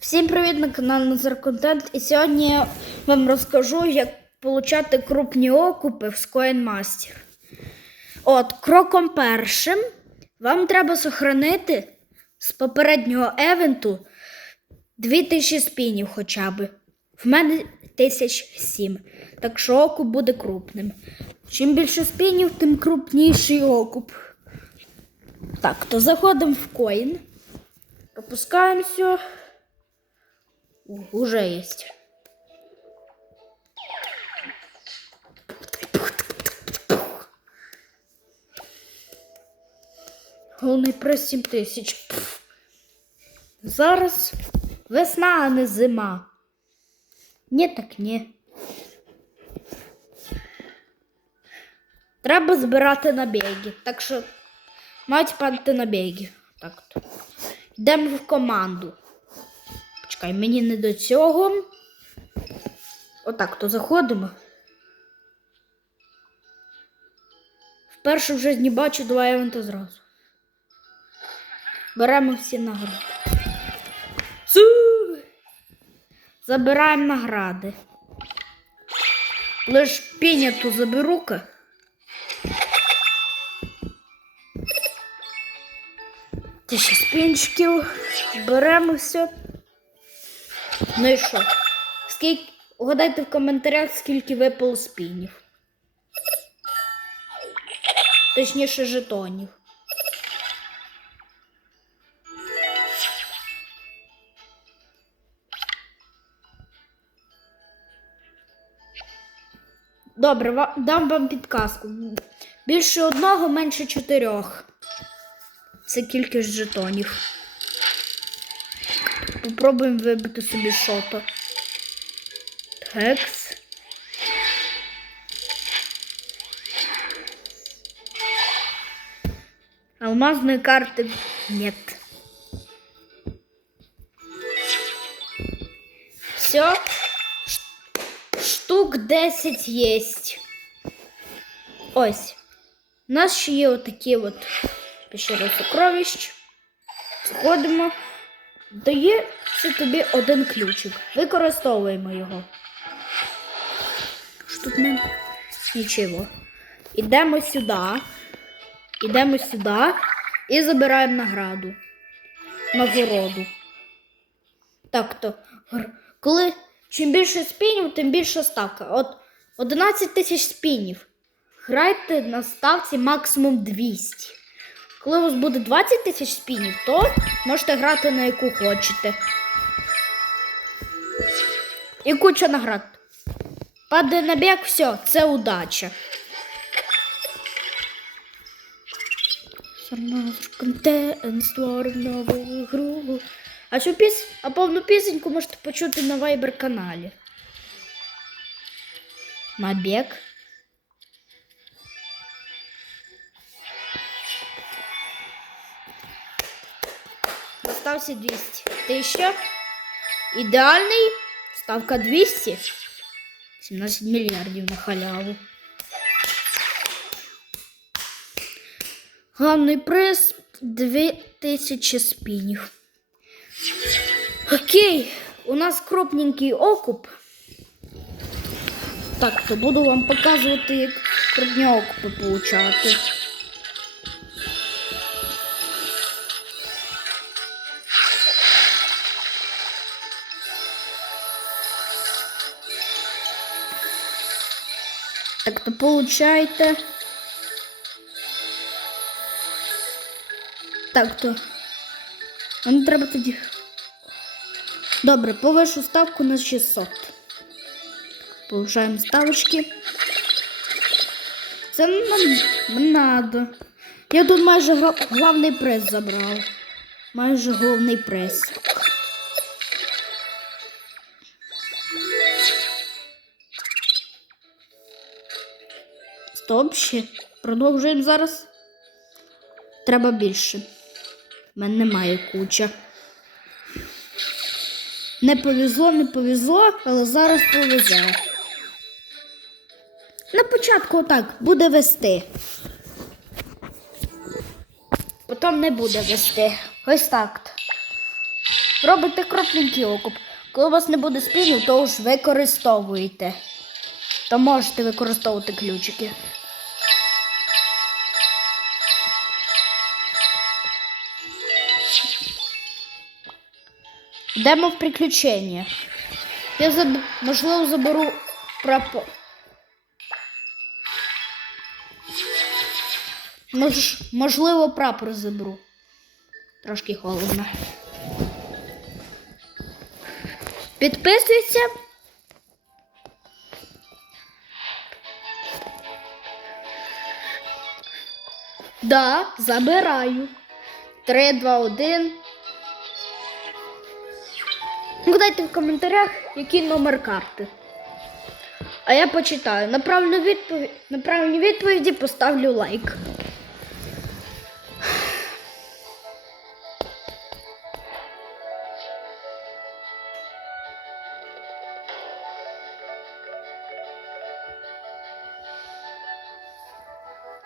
Всім привіт на каналі Назар Контент. І сьогодні я вам розкажу, як отримати крупні окупи в ScoinMaster. От, кроком першим вам треба сохранити з попереднього евенту 2000 спінів хоча б. В мене 1007. Так що окуп буде крупним. Чим більше спінів, тим крупніший окуп. Так, то заходимо в коін. Пропускаємо все. Уже есть. Головний приз 7 тисяч. Зараз весна, а не зима. Ні, так ні. Треба збирати набіги. Так що мають падати набіги. Так. Йдемо в команду. Почекай, мені не до цього. Отак, то заходимо. Вперше в житті бачу два івенти зразу. Беремо всі награди. Су! Забираємо награди. Лиш піняту заберу-ка. Тисяча спінчиків. Беремо все. Ну і що? Скільки... Угадайте в коментарях, скільки випало спінів. Точніше, жетонів. Добре, дам вам підказку. Більше одного, менше чотирьох. Це кількість жетонів. Попробуємо вибити собі шото. Текс. Алмазной карты нет. Все. Штук 10 есть. Ось. У нас ще є отакі от пещери сокровищ. Сходимо. Дає це тобі один ключик. Використовуємо його. Що тут не? Нічого. Ідемо сюди. Ідемо сюди і забираємо награду. Нагороду. Так то, коли чим більше спінів, тим більша ставка. От 11 тисяч спінів. Грайте на ставці максимум 200. Коли у вас буде 20 тисяч спінів, то можете грати на яку хочете. І куча наград. Падає на біг, все, це удача. Нову гру. А цю піс... а повну пісеньку можете почути на Viber каналі. Набіг. Достався 200. Тисяча. Ідеальний. Ставка 200. 17 мільярдів на халяву. Главний приз 2000 спінів. Окей, у нас крупненький окуп. Так, то буду вам показувати, як крупні окупи получати. Получайте. Так, то. А не треба тоді. Добре, повишу ставку на 600. Повишаємо ставочки. Це нам надо. Я тут майже главний приз забрав. Майже головний приз. Стоп. Продовжуємо зараз. Треба більше. У мене немає куча. Не повезло, не повезло, але зараз повезе. На початку отак буде вести. Потім не буде вести. Ось так. робите кропленький окуп. Коли у вас не буде спінів, то ж використовуєте. То можете використовувати ключики. Йдемо приключення. Я заб... можливо заберу прапор. Мож... Можливо, прапор заберу. Трошки холодно. Підписуйся. Да, забираю. Три, два, один. Гадайте в коментарях, який номер карти. А я почитаю. На правильну відповідь, на правильні відповіді поставлю лайк.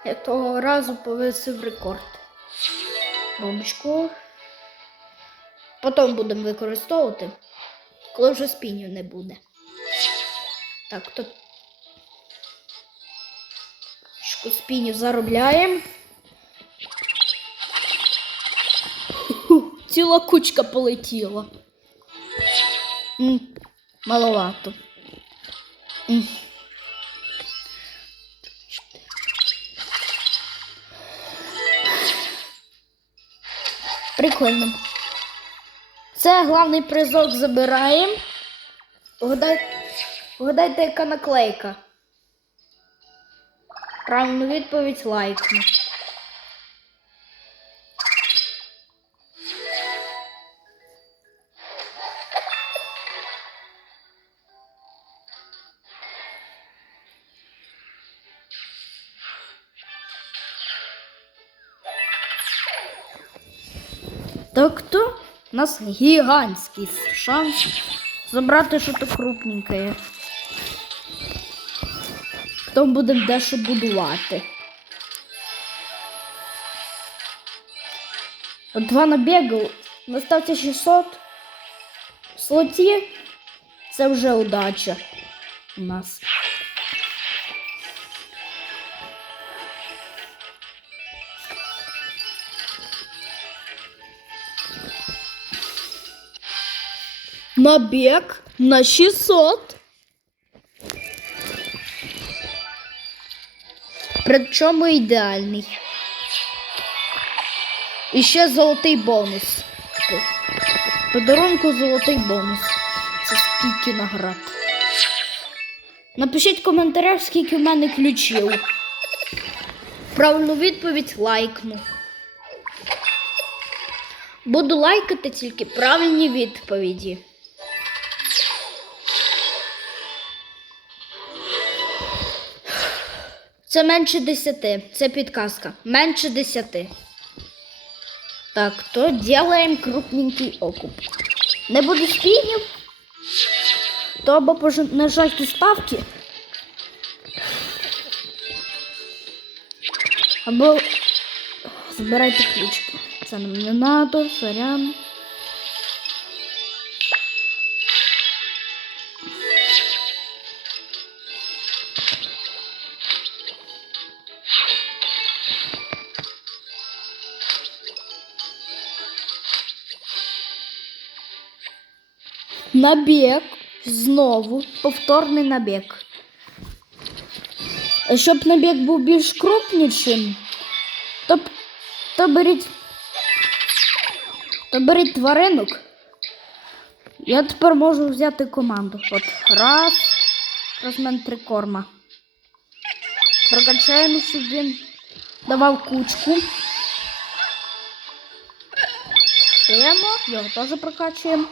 Я того разу повисив рекорд. Бомбочку. Потім будемо використовувати, коли вже спінів не буде. Так, то спінів заробляємо. Ціла кучка полетіла. М, Маловато. М. Прикольно. Це головний призок забираємо. Угадай, угадайте, яка наклейка. Правильну відповідь лайкну. Так то у нас гігантський шанс забрати щось крупненьке. Потім будемо дещо будувати. От два набігу, наставте 600 в слоті. Це вже удача у нас. Набег на 600. Причому ідеальний. І ще золотий бонус. Подарунку золотий бонус. Це скільки наград. Напишіть в коментарях, скільки в мене ключів. Правильну відповідь лайкну. Буду лайкати тільки правильні відповіді. Це менше 10. Це підказка. Менше 10. Так, то делаем крупненький окуп. Не буде спінів, то або нажати ставки, або збирайте ключики. Це нам не надо, сорян. Набіг. Знову повторний набіг. Щоб набіг був більш крупнішим, то, то беріть. То беріть тваринок. Я тепер можу взяти команду. От раз. Розмен три корма. Прокачаємо, щоб він давав кучку. Його теж прокачуємо.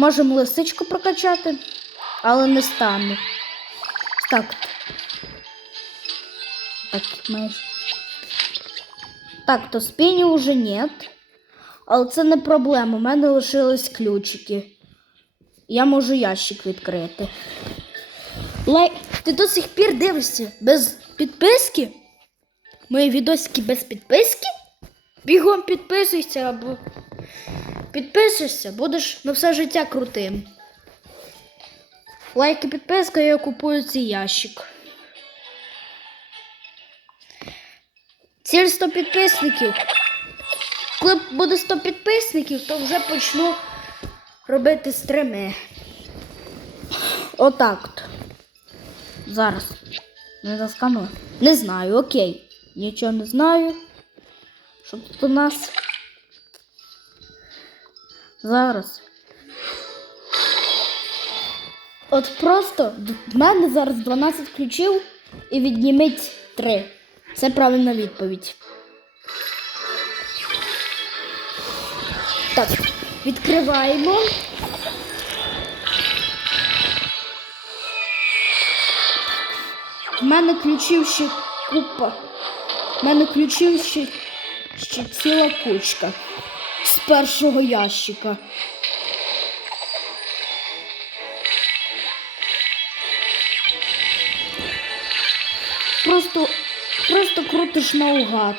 Можемо лисичку прокачати, але не стану. Так. Так. Так, то спині вже нет. Але це не проблема. У мене лишились ключики. Я можу ящик відкрити. Лай... Ти до сих пір дивишся без підписки? Мої відосики без підписки? Бігом підписуйся або підписуєшся, будеш на все життя крутим. Лайк і підписка, я купую цей ящик. Ціль 100 підписників. Коли буде 100 підписників, то вже почну робити стрими. Отак от. Зараз. Не заскану. Не знаю, окей. Нічого не знаю. Що тут у нас? Зараз. От просто в мене зараз 12 ключів і відніміть 3. Це правильна відповідь. Так, відкриваємо. В мене ключів ще купа. В мене ключів ще, ще ціла кучка першого ящика. Просто, просто крутиш наугад.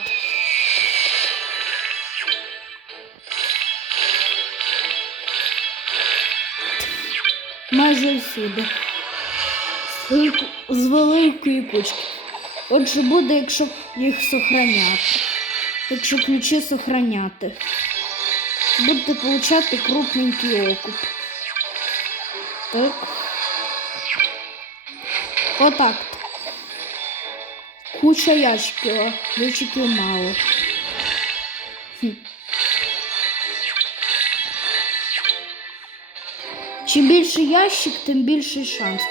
Майже всюди. З велик- великої кучки. Отже, буде, якщо їх сохраняти. Якщо ключі сохраняти. Будете получати крупненький окуп. Так. Отак. Куча ящиків, ключиків мало. Хм. Чим більше ящик, тим більший шанс.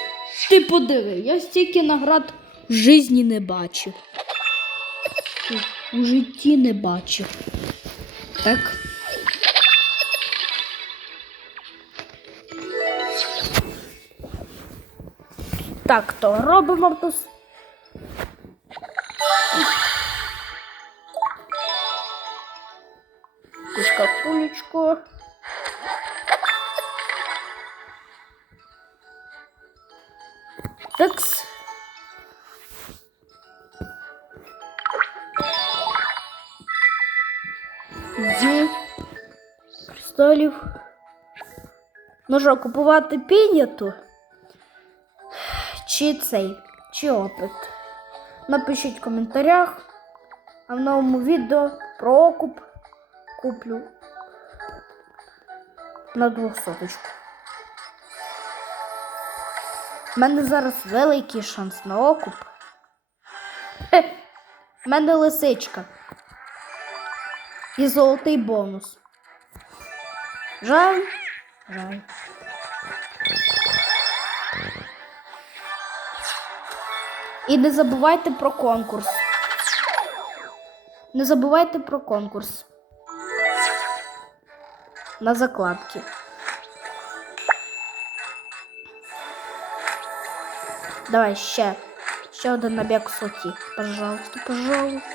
Ти подиви, я стільки наград в житті не бачив. У житті не бачив. Так. Так, то робимо с- Кучка кулечку. Такс. Зі кристалів. Ну що, купувати підняту? Чи цей, чи опит? Напишіть в коментарях. А в новому відео про окуп куплю на двохсоточку. У мене зараз великий шанс на окуп. Хе, в мене лисичка. І золотий бонус. Жаль. Жаль. І не забувайте про конкурс. Не забувайте про конкурс. На закладки. Давай ще. Ще один набег соті. Пожалуйста, пожалуйста.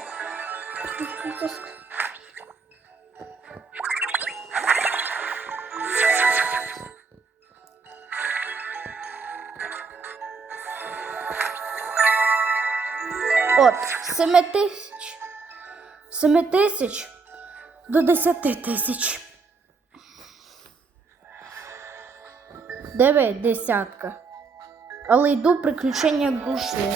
От, 7 тисяч. 7 тисяч до 10 тисяч. Диви, десятка. Але йду приключення душі.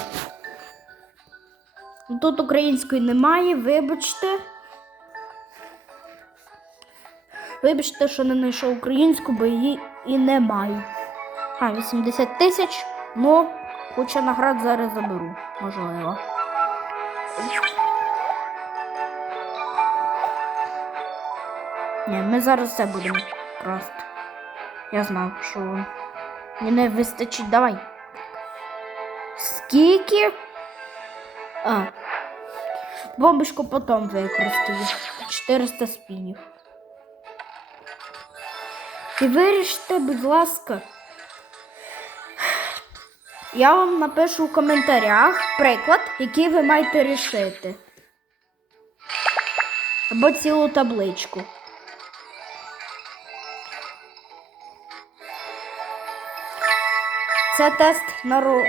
Тут української немає, вибачте. Вибачте, що не знайшов українську, бо її і немає. А, 80 тисяч. Ну, куча наград зараз заберу, можливо. Ні, ми зараз все будемо просто. Я знав, що мені не вистачить. Давай. Скільки? А. Бомбочку потім використаю. 400 спінів. І виріште, будь ласка. Я вам напишу в коментарях приклад, який ви маєте рішити. Або цілу табличку. Це тест на ро...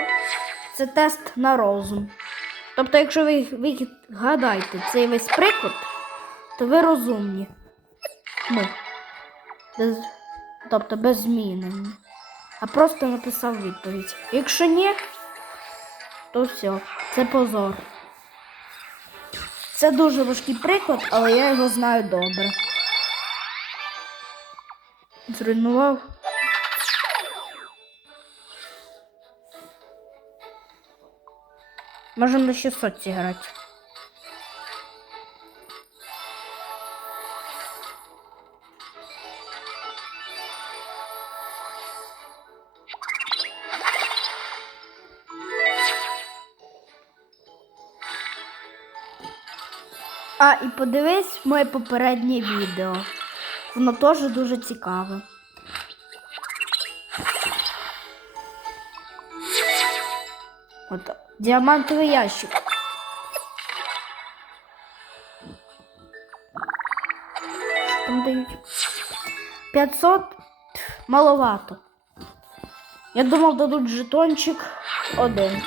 Це тест на розум. Тобто, якщо ви, ви гадаєте цей весь приклад, то ви розумні. Ми. без, тобто без змінення, а просто написав відповідь. Якщо ні, то все, це позор. Це дуже важкий приклад, але я його знаю добре. Зруйнував. Можемо на 600 зіграти. А, і подивись моє попереднє відео. Воно теж дуже цікаве. От діамантовий ящик. Що Там дають 500 маловато. Я думав, дадуть жетончик один.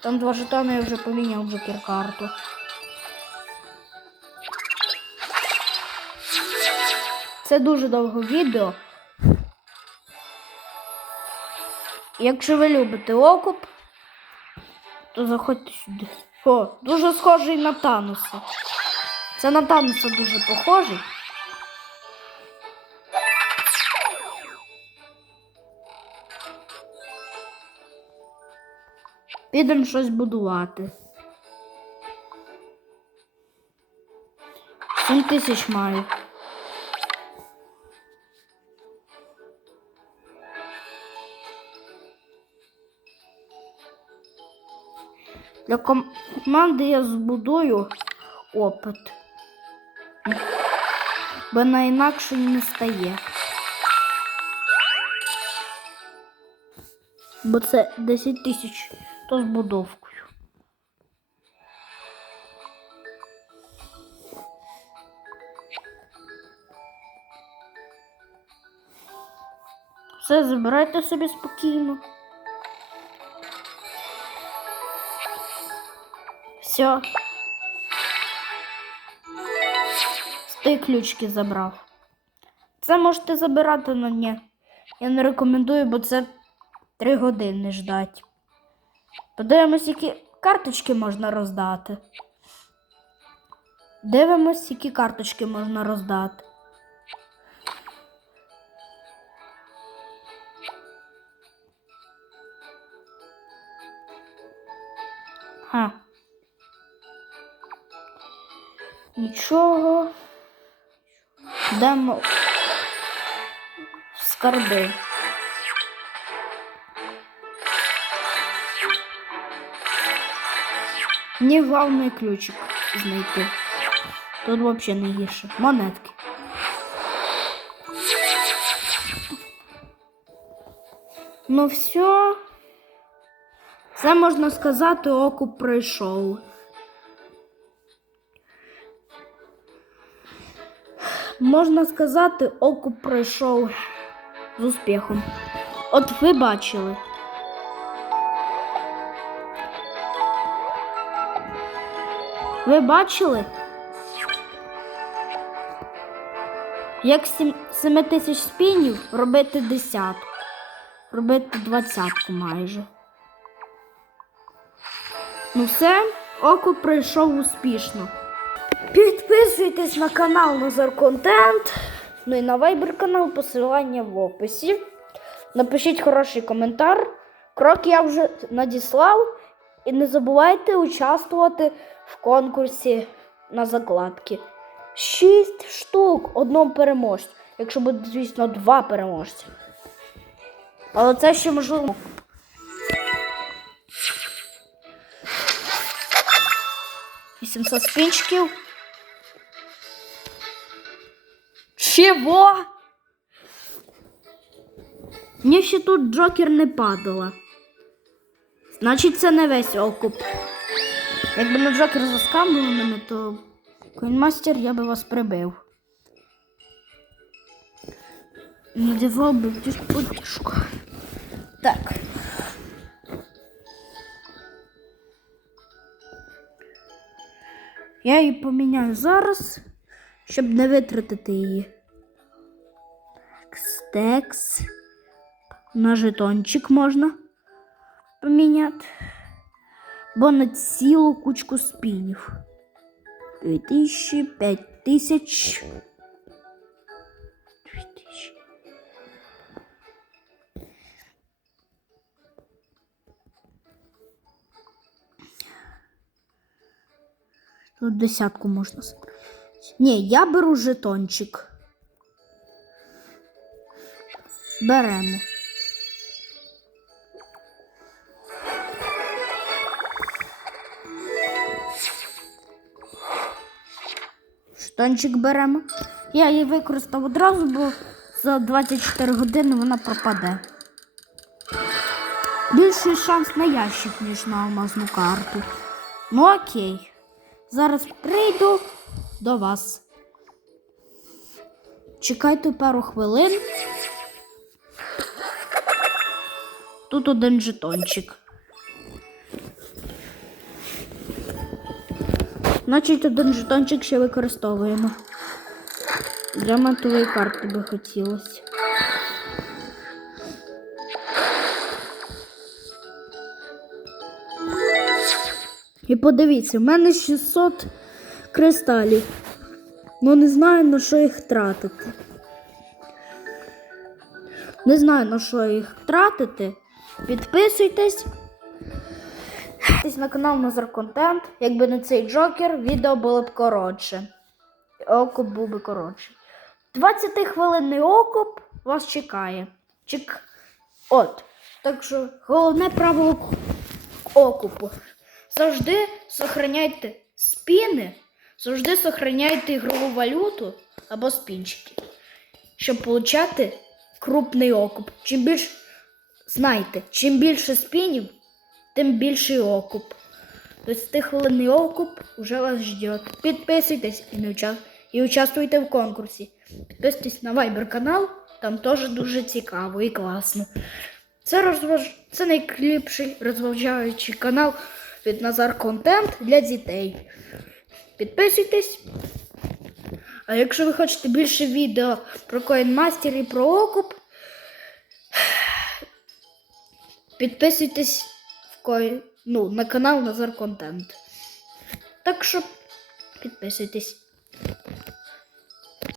Там два жетони я вже поміняв джокер карту. Це дуже довго відео. Якщо ви любите окуп, то заходьте сюди. О, дуже схожий на Тануса. Це на Тануса дуже похожий. Підемо щось будувати. Сім тисяч маю. Для команди я збудую опит. Бо на інакше не стає. Бо це 10 тисяч то з будовкою. Все, забирайте собі спокійно. Все. Ти ключки забрав. Це можете забирати, але ні. Я не рекомендую, бо це 3 години ждать. Подивимось, які карточки можна роздати. Дивимось, які карточки можна роздати. Ха. Нічого. Йдемо в скарби. Мені головний ключик знайти. Тут взагалі не гірше. Монетки. Ну все. Це можна сказати, окуп пройшов. Можна сказати, окуп пройшов з успіхом. От ви бачили. Ви бачили? Як з 7 тисяч спінів робити десятку, робити двадцятку майже. Ну все, око пройшов успішно. Підписуйтесь на канал Назар Контент. Ну і на Viber канал, посилання в описі. Напишіть хороший коментар. Крок я вже надіслав. І не забувайте участвувати в конкурсі на закладки. Шість штук одному переможцю. Якщо буде, звісно, два переможці. Але це ще можливо. Вісімсот спінчиків. Чого? Мені ще тут Джокер не падала. Значить, це не весь окуп. Якби на Джокер заскамбив мене, то Коінмастер я би вас прибив. Надівав би потішку. Так. Я її поміняю зараз, щоб не витратити її. Текс. На жетончик можна поміняти. Бо на цілу кучку спінів. 2000, 5000. 2000. Тут десятку можна. с- Ні, я беру жетончик. Беремо. Штончик беремо. Я її використав одразу, бо за 24 години вона пропаде. Більший шанс на ящик, ніж на алмазну карту. Ну окей. Зараз прийду до вас. Чекайте пару хвилин. Тут один жетончик. Значить, один жетончик ще використовуємо. Для матової карти би хотілося. І подивіться, в мене 600 кристалів. Ну не знаю, на що їх тратити. Не знаю, на що їх тратити. Підписуйтесь. На канал Назар Контент. Якби не цей джокер, відео було б коротше. Окуп був би коротше. 20 хвилинний окуп вас чекає. Чек... От. Так що головне правило окупу. Завжди сохраняйте спіни, завжди сохраняйте ігрову валюту або спінчики, щоб отримати крупний окуп. Чим більше, знайте, чим більше спінів, тим більший окуп. 20 хвилинний окуп уже вас ждет. Підписуйтесь і, уча... і участвуйте в конкурсі. Підписуйтесь на Viber канал, там теж дуже цікаво і класно. Це, розваж... Це найкліпший розважаючий канал від Назар Контент для дітей. Підписуйтесь. А якщо ви хочете більше відео про CoinMaster і про окуп, Підписуйтесь в ко ну, на канал Назар Контент. Так що підписуйтесь.